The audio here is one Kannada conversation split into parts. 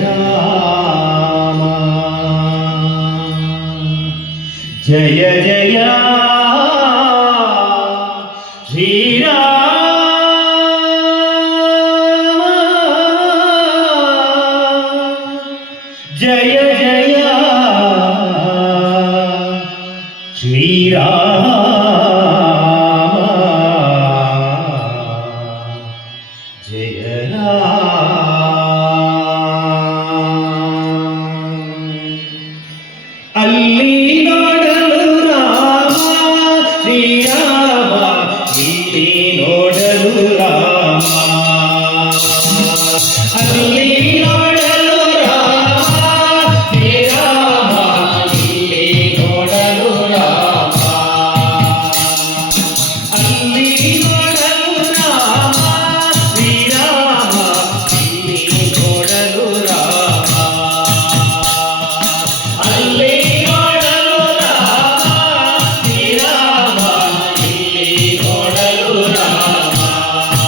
ರಾಮ ಜಯ ಜಯ ಶ್ರೀರಾಮ ಜಯ ಜಯ ಶ್ರೀರಾಮ ಜಯ ಅಲ್ಲಿ ನೋಡಲು ರಾಮ ಶ್ರೀರಾಮ ಇಲ್ಲಿ ನೋಡಲು ರಾಮ ಅಲ್ಲಿ ನೋಡಲು ರಾಮ ಶ್ರೀರಾಮ ಇಲ್ಲಿ ನೋಡಲು ರಾಮ ಅಲ್ಲಿ ನೋಡಲು ರಾಮ ಶ್ರೀರಾಮ ಇಲ್ಲಿ ನೋಡಲು ರಾಮ ಅಲ್ಲಿ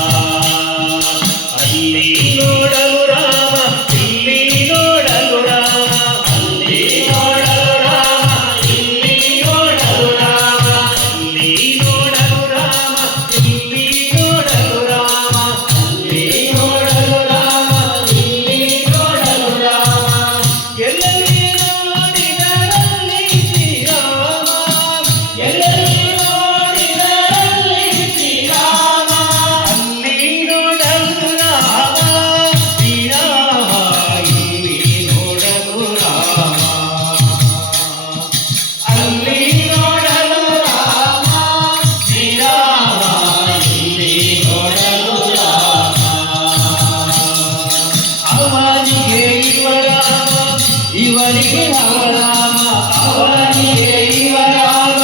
ಇವನಿಗೆ ಅವರಾಮ ಅವನಿಗೆ ಇವರಾಮ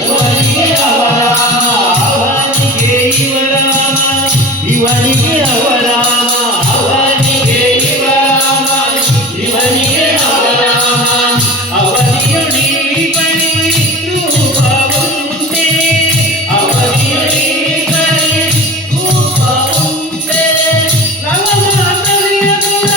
ಇವನಿಗೆ ಅವರಾಮ ಅವನಿಗೆ ಇವರಾಮ ಇವನಿಗೆ ಅವರಾಮ ಅವನಿಗೆ ಇವರಾಮ ಇವನಿಗೆ ಅವರಾಮ ಅವನಿಯೊಡಿ ಬಳಿ ರೂಪವುಂಟೆ ಅವನಿಯೊಡಿ ಬಳಿ ರೂಪವುಂಟೆ ನವಮಾತರಿಯ ಗುಣ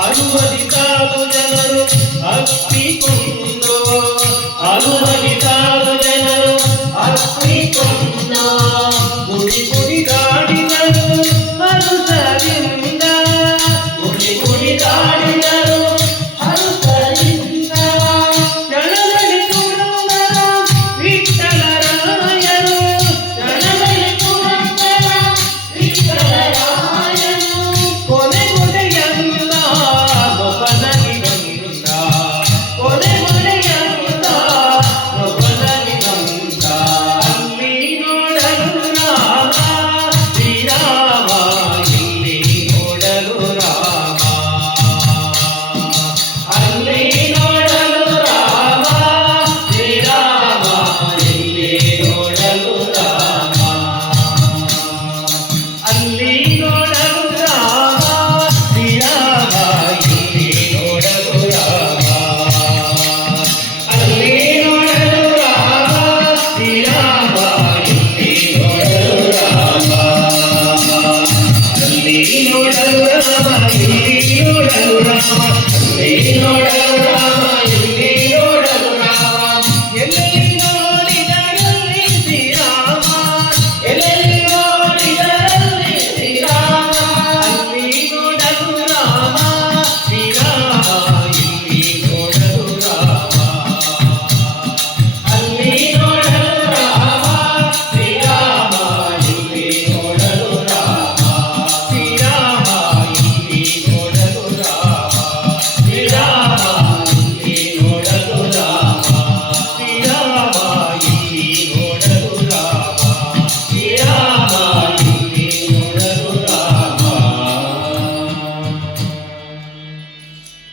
ಅನುಮತಿತಾರು ಜನರು ಅಪ್ಪಿಕೊಂಡು ಅನುಮತಿತಾರು ಜನರು ಅಪ್ಪಿಕೊಂಡು ಗುಡಿ ಗುಡಿಗಾಡಿದರು ಹರುಷದಿಂದ ಗುಡಿ ಗುಡಿಗಾಡಿದರು ಹರುಷದಿಂದ ಜನರಲ್ಲಿ ಪುರಂದರ ವಿಠ್ಠಲರಾಯರು ಜನರಲ್ಲಿ ಪುರಂದರ ವಿಠ್ಠಲರಾಯರು ಕೊನೆ ಕೊನೆಯಲ್ಲ ಒಬ್ಬನಾಗಿ ಬಂದ ಕೊನೆ ಕೊನೆಯಲ್ಲ ಒಬ್ಬನಾಗಿ ಬಂದ ಅಲ್ಲಿ ನೋಡಲು ರಾಮ ಶ್ರೀರಾಮ ಇಲ್ಲಿ ನೋಡಲು ರಾಮ ಅಲ್ಲಿ ನೋಡಲು ರಾಮ ಶ್ರೀರಾಮ ಇಲ್ಲಿ ನೋಡಲು ರಾಮ ಅಲ್ಲಿ ನೋಡಲು ರಾಮ ಶ್ರೀರಾಮ ಇಲ್ಲಿ ನೋಡಲು ರಾಮ ಅಲ್ಲಿ ನೋಡಲು ರಾಮ ಶ್ರೀರಾಮ ಇಲ್ಲಿ ನೋಡಲು ರಾಮ ಅಲ್ಲಿ ನೋಡಲು ರಾಮ ಇಲ್ಲಿ ನೋಡಲು ರಾಮ ಅಲ್ಲಿ ನೋಡಲು ರಾಮ